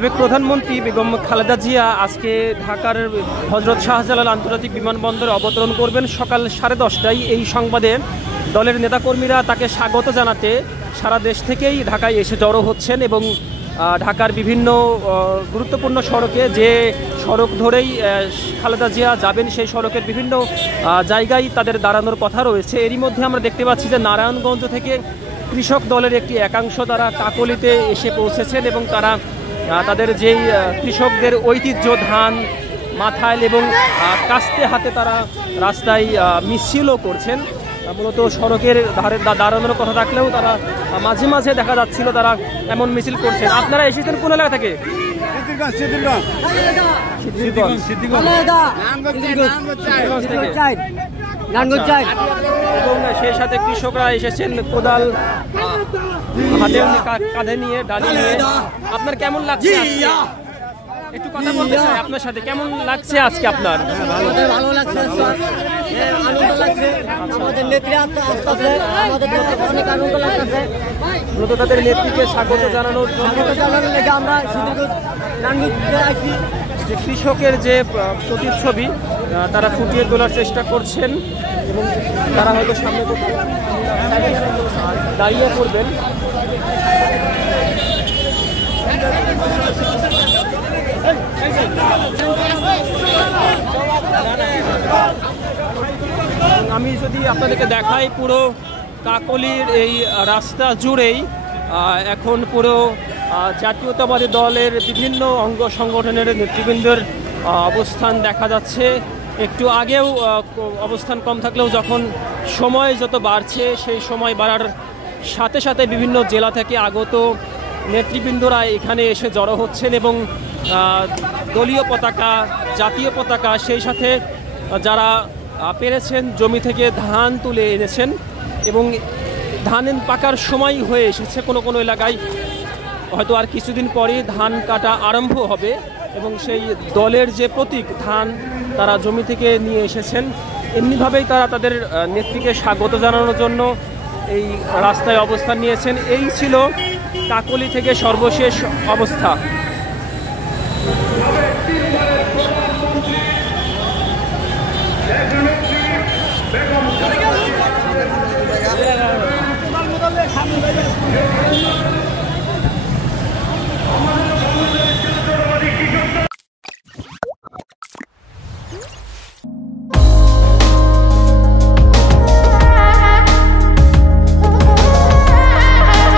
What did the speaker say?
সাবেক প্রধানমন্ত্রী বেগম খালেদা জিয়া আজকে ঢাকার হযরত শাহজালাল আন্তর্জাতিক বিমানবন্দরে অবতরণ করবেন সকাল 10:30টায়। এই সংবাদে দলের নেতাকর্মীরা তাকে স্বাগত জানাতে সারা দেশ থেকেই ঢাকায় এসে জড়ো হচ্ছেন এবং ঢাকার বিভিন্ন গুরুত্বপূর্ণ সড়কে, যে সড়ক ধরেই খালেদা জিয়া যাবেন সেই সড়কের বিভিন্ন জায়গায় তাদের দাঁড়ানোর কথা রয়েছে। এরই মধ্যে আমরা দেখতে পাচ্ছি যে নারায়ণগঞ্জ থেকে কৃষক দলের একটি একাংশ তারা কাকলিতে এসে পৌঁছেছেন এবং তারা তাদের যেই কৃষকদের ঐতিহ্য ধান মাথায় এবং কাস্তে হাতে তারা রাস্তায় মিছিলও করছেন। মূলত সড়কের ধারে দাঁড়ানোর কথা থাকলেও তারা মাঝে মাঝে দেখা যাচ্ছিল তারা এমন মিছিল করছেন। আপনারা এসেছেন কোন এলাকা থেকে? এবং সেই সাথে কৃষকরা এসেছেন কোদাল হাতে কাঁধে নিয়ে ডালি নিয়ে। আপনার কেমন লাগছে? একটু কথা বলতে চাই আপনার সাথে। কেমন লাগছে আজকে আপনার? ভালো লাগছে, আনন্দ লাগছে। আমাদের নেত্রী আসতেছে, আমাদের অনেক আনন্দ লাগতেছে। মূলত তাদের নেত্রীকে স্বাগত জানানোর লেগে আমরা আসি। যে কৃষকের যে প্রতিচ্ছবি তারা ফুটিয়ে তোলার চেষ্টা করছেন এবং তারা হয়তো সামনে দাঁড়িয়ে পড়বেন। আমি যদি আপনাদেরকে দেখাই, পুরো কাকলির এই রাস্তা জুড়েই এখন পুরো জাতীয়তাবাদী দলের বিভিন্ন অঙ্গ সংগঠনের নেতৃবৃন্দের অবস্থান দেখা যাচ্ছে। একটু আগেও অবস্থান কম থাকলেও যখন সময় যত বাড়ছে সেই সময় বাড়ার সাথে সাথে বিভিন্ন জেলা থেকে আগত নেতৃবৃন্দরা এখানে এসে জড়ো হচ্ছেন এবং দলীয় পতাকা, জাতীয় পতাকা, সেই সাথে যারা পেরেছেন জমি থেকে ধান তুলে এনেছেন এবং ধান পাকার সময় হয়ে এসেছে। কোনো কোনো এলাকায় হয়তো আর কিছুদিন পরেই ধান কাটা আরম্ভ হবে এবং সেই দলের যে প্রতীক ধান তারা জমি থেকে নিয়ে এসেছেন। এমনিভাবেই তারা তাদের নেত্রীকে স্বাগত জানানোর জন্য এই রাস্তায় অবস্থান নিয়েছেন। এই ছিল কাকলি থেকে সর্বশেষ অবস্থা।